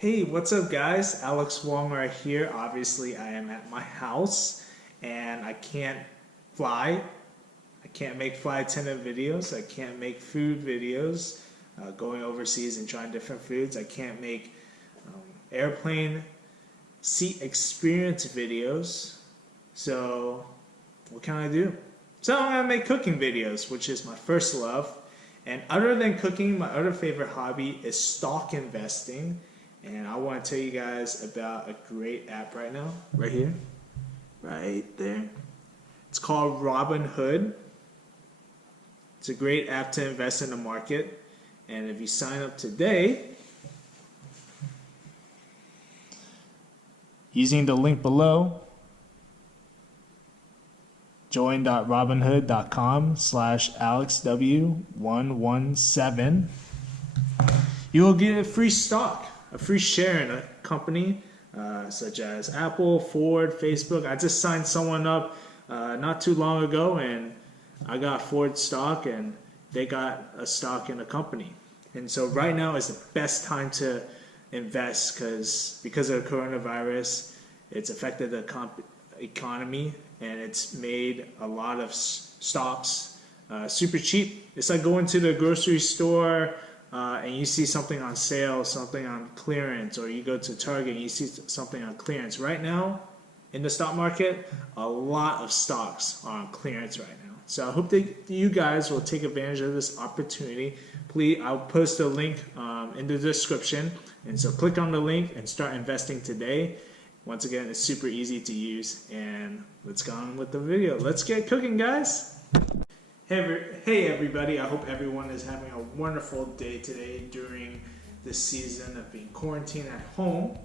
Hey, what's up guys? Alex Wong right here. Obviously I am at my house and I can't fly. I can't make flight attendant videos. I can't make food videos, going overseas and trying different foods. I can't make airplane seat experience videos. So what can I do? So I'm gonna make cooking videos, which is my first love. And other than cooking, my other favorite hobby is stock investing. And I want to tell you guys about a great app right now, right here, right there. It's called Robinhood. It's a great app to invest in the market. And if you sign up today, using the link below, join.robinhood.com/AlexW117, you will get a free stock, a free share in a company such as Apple, Ford, Facebook. I just signed someone up not too long ago, and I got Ford stock, and they got a stock in a company. And so right now is the best time to invest because of the coronavirus. It's affected the economy, and it's made a lot of stocks super cheap. It's like going to the grocery store and you see something on sale, something on clearance, or you go to Target and you see something on clearance. Right now, in the stock market, a lot of stocks are on clearance right now. So I hope that you guys will take advantage of this opportunity. Please, I'll post a link in the description, and so click on the link and start investing today. Once again, it's super easy to use, and let's go on with the video. Let's get cooking, guys. Hey everybody, I hope everyone is having a wonderful day today during this season of being quarantined at home.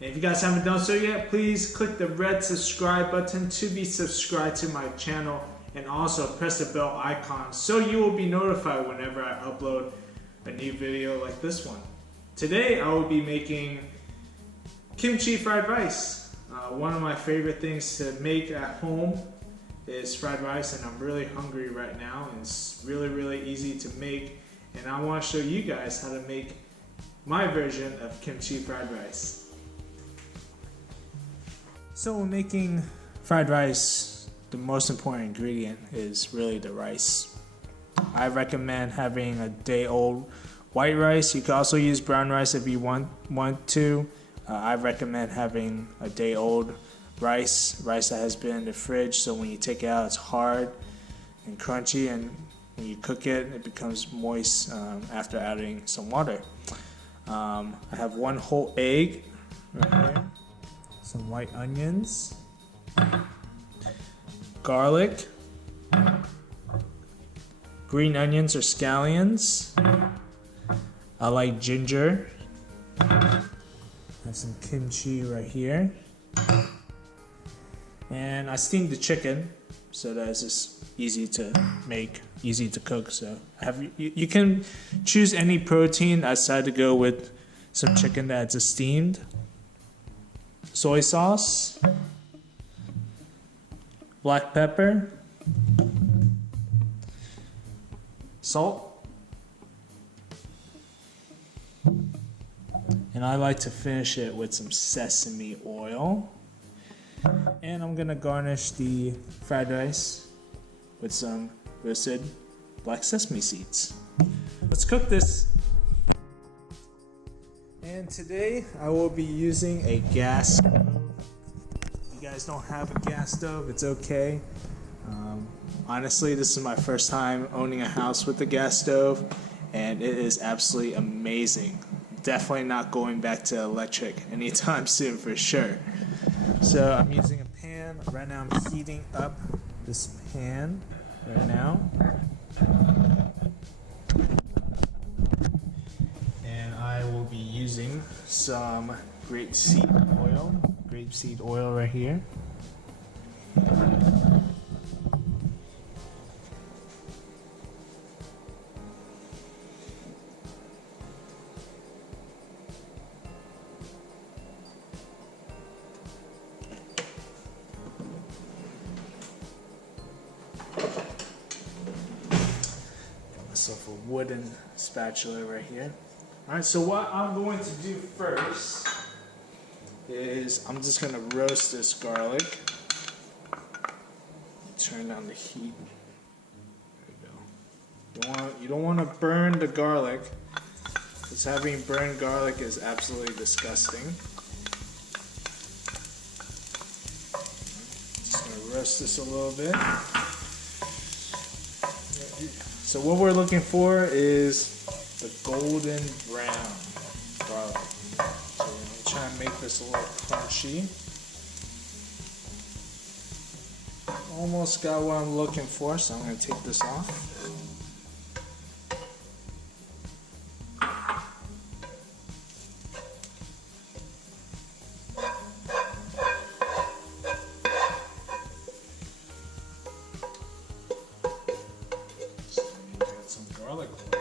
And if you guys haven't done so yet, please click the red subscribe button to be subscribed to my channel, and also press the bell icon so you will be notified whenever I upload a new video like this one. Today I will be making kimchi fried rice. One of my favorite things to make at home is fried rice, and I'm really hungry right now, and it's really easy to make, and I want to show you guys how to make my version of kimchi fried rice. So when making fried rice, the most important ingredient is really the rice. I recommend having a day-old white rice. You can also use brown rice if you want to. I recommend having a day-old rice that has been in the fridge, so when you take it out, it's hard and crunchy, and when you cook it, it becomes moist after adding some water. I have one whole egg right here, some white onions, garlic, green onions or scallions. I like ginger. I have some kimchi right here. And I steamed the chicken so that it's just easy to make, easy to cook. So you can choose any protein. I decided to go with some chicken that's just steamed. Soy sauce, black pepper, salt, and I like to finish it with some sesame oil. And I'm gonna garnish the fried rice with some roasted black sesame seeds. Let's cook this. And today I will be using a gas stove. If you guys don't have a gas stove, it's okay. Honestly, this is my first time owning a house with a gas stove, and it is absolutely amazing. Definitely not going back to electric anytime soon for sure. So I'm using a pan. Right now I'm heating up this pan right now. And I will be using some grapeseed oil right here. Myself a wooden spatula right here. Alright, so what I'm going to do first is I'm just going to roast this garlic. Turn down the heat. There we go. You don't want to burn the garlic, because having burned garlic is absolutely disgusting. Just going to roast this a little bit. So what we're looking for is the golden brown garlic. So we're going to try and make this a little crunchy. Almost got what I'm looking for, so I'm going to take this off. Get some garlic oil.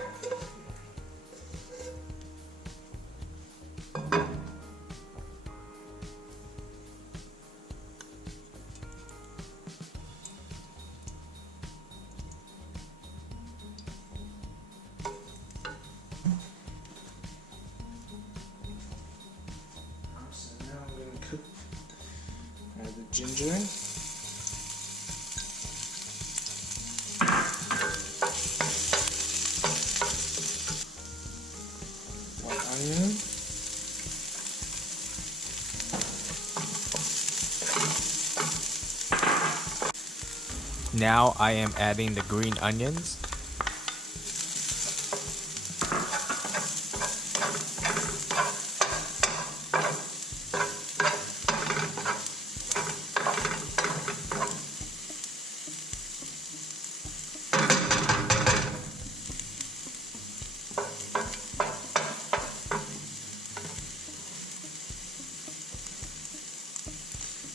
Add the ginger. One onion. Now I am adding the green onions.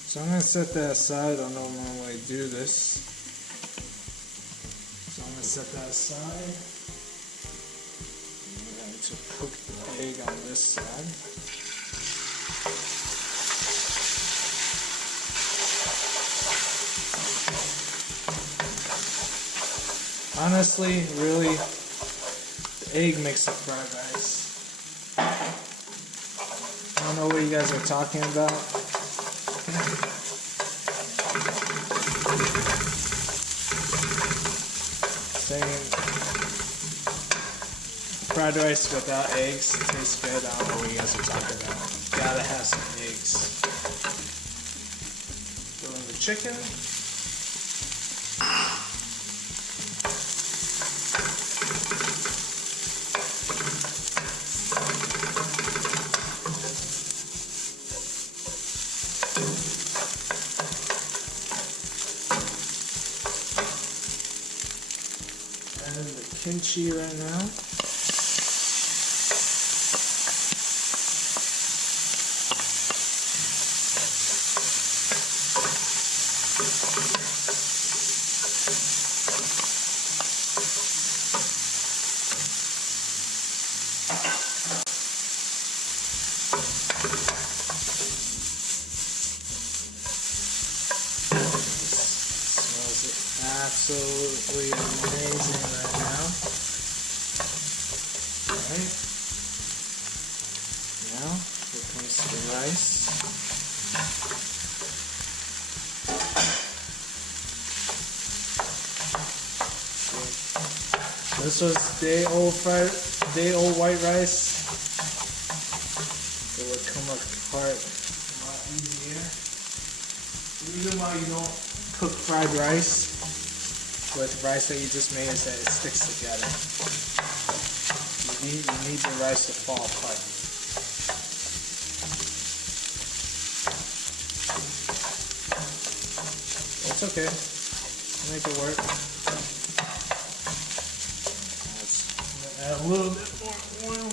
So I'm going to set that aside. I don't know normally do this. So I'm going to set that aside. I'm going to cook the egg on this side. Honestly, really, the egg makes the fried rice. I don't know what you guys are talking about. Saying fried rice without eggs tastes good. I don't know what you guys are talking about. Gotta have some eggs. Throw in the chicken. And the kimchi right now. Absolutely amazing right now. Alright. Now, here comes the rice. This was day old white rice. It would come apart a lot easier. The reason why you don't cook fried rice with rice that you just made is that it sticks together. You need the rice to fall apart. It's okay. Make it work. Let's add a little bit more oil.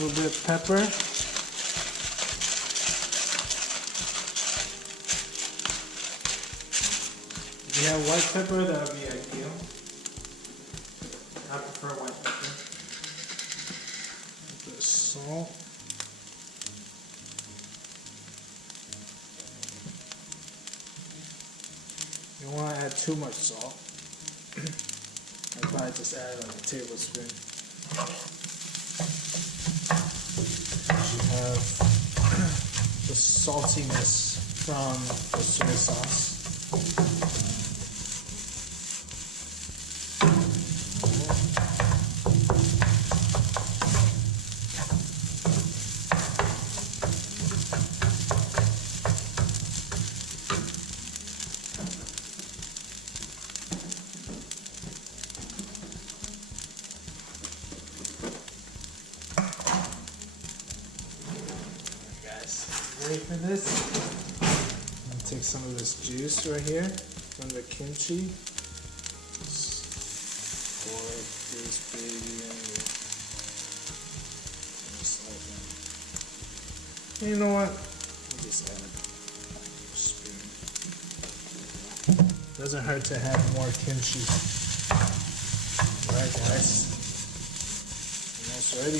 little bit of pepper. If you have white pepper, that would be ideal. I prefer white pepper. A bit of salt. You don't want to add too much salt. I'd probably just add like a tablespoon. You have the saltiness from the soy sauce. Ready for this? I'm gonna take some of this juice right here from the kimchi. Just pour this baby in here. Just like that. And you know what? I'll just add a spoon. Doesn't hurt to have more kimchi. Alright guys. Almost ready.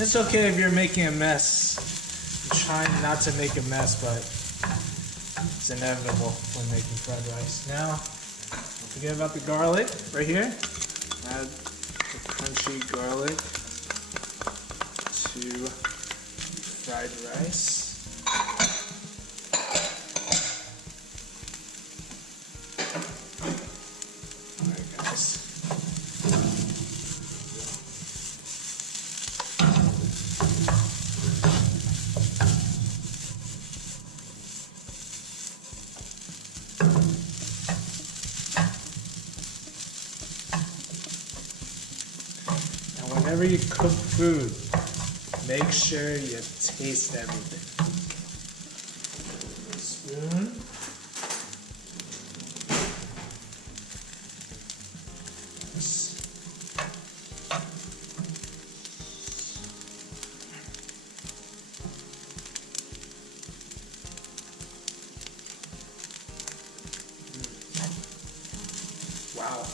It's okay if you're making a mess. I'm trying not to make a mess, but it's inevitable when making fried rice. Now, don't forget about the garlic right here. Add the crunchy garlic to fried rice. Alright guys. Whenever you cook food, make sure you taste everything. Spoon. Yes. Wow.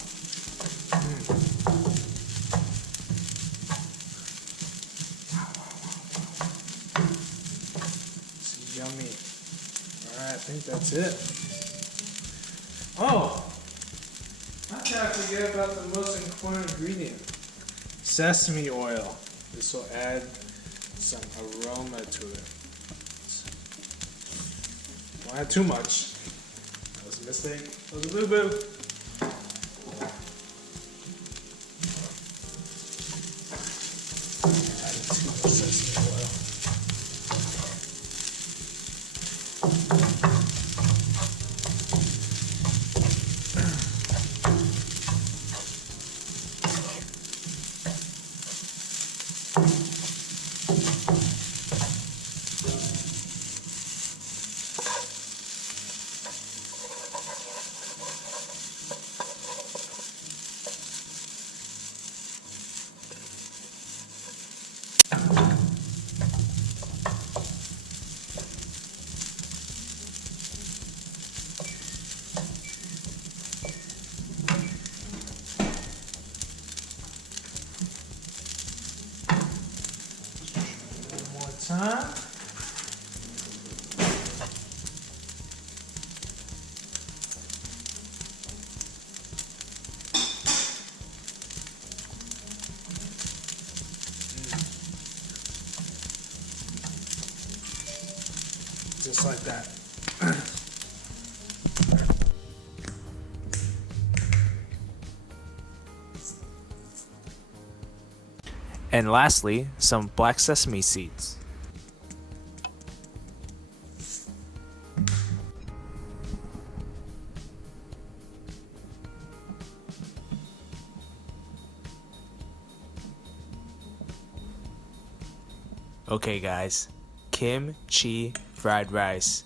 Yummy. Alright, I think that's it. Oh! Not to forget about the most important ingredient. Sesame oil. This will add some aroma to it. Don't add too much. That was a mistake. That was a little bit. Added too much sesame oil. Time. Just like that. And lastly, some black sesame seeds. Okay guys, kimchi fried rice.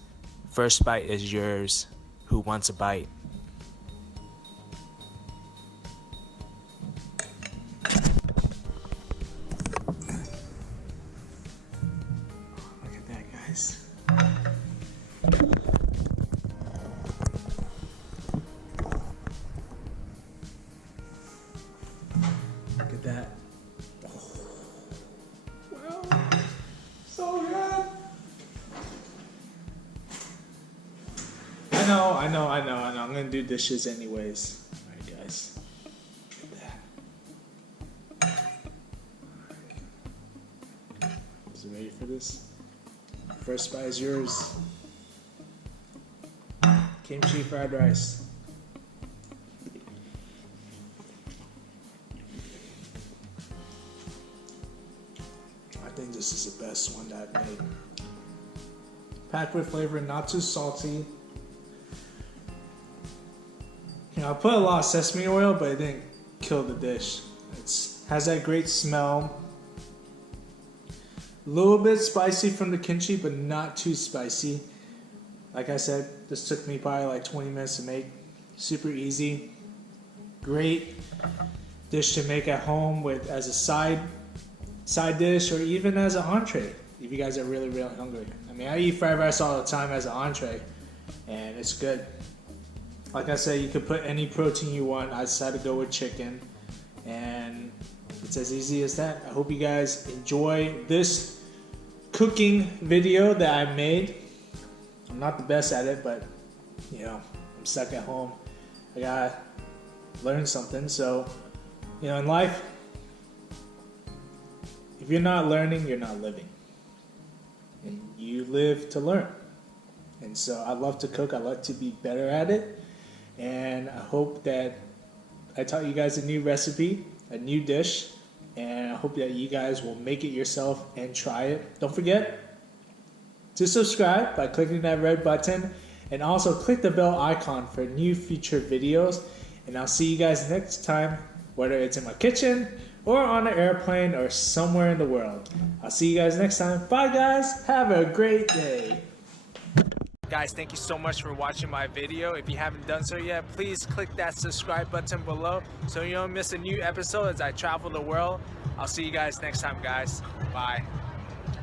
First bite is yours. Who wants a bite? at that. Well, so good. I know. I'm gonna do dishes anyways. Alright, guys. Look at that. Is it ready for this? First bite is yours. Kimchi fried rice. I think this is the best one that I've made. Packed with flavor, not too salty. You know, I put a lot of sesame oil, but it didn't kill the dish. It has that great smell. A little bit spicy from the kimchi, but not too spicy. Like I said, this took me probably like 20 minutes to make. Super easy. Great dish to make at home with as a side dish or even as an entree if you guys are really, really hungry. I mean, I eat fried rice all the time as an entree, and it's good. Like I said, you could put any protein you want. I decided to go with chicken, and it's as easy as that. I hope you guys enjoy this cooking video that I made. I'm not the best at it, but you know, I'm stuck at home. I gotta learn something. So, you know, in life, if you're not learning, you're not living. And you live to learn. And so I love to cook. I like to be better at it. And I hope that I taught you guys a new recipe, a new dish. And I hope that you guys will make it yourself and try it. Don't forget to subscribe by clicking that red button. And also click the bell icon for new future videos. And I'll see you guys next time, whether it's in my kitchen or on an airplane or somewhere in the world. I'll see you guys next time. Bye guys. Have a great day. Guys, thank you so much for watching my video. If you haven't done so yet, please click that subscribe button below so you don't miss a new episode as I travel the world. I'll see you guys next time, guys. Bye.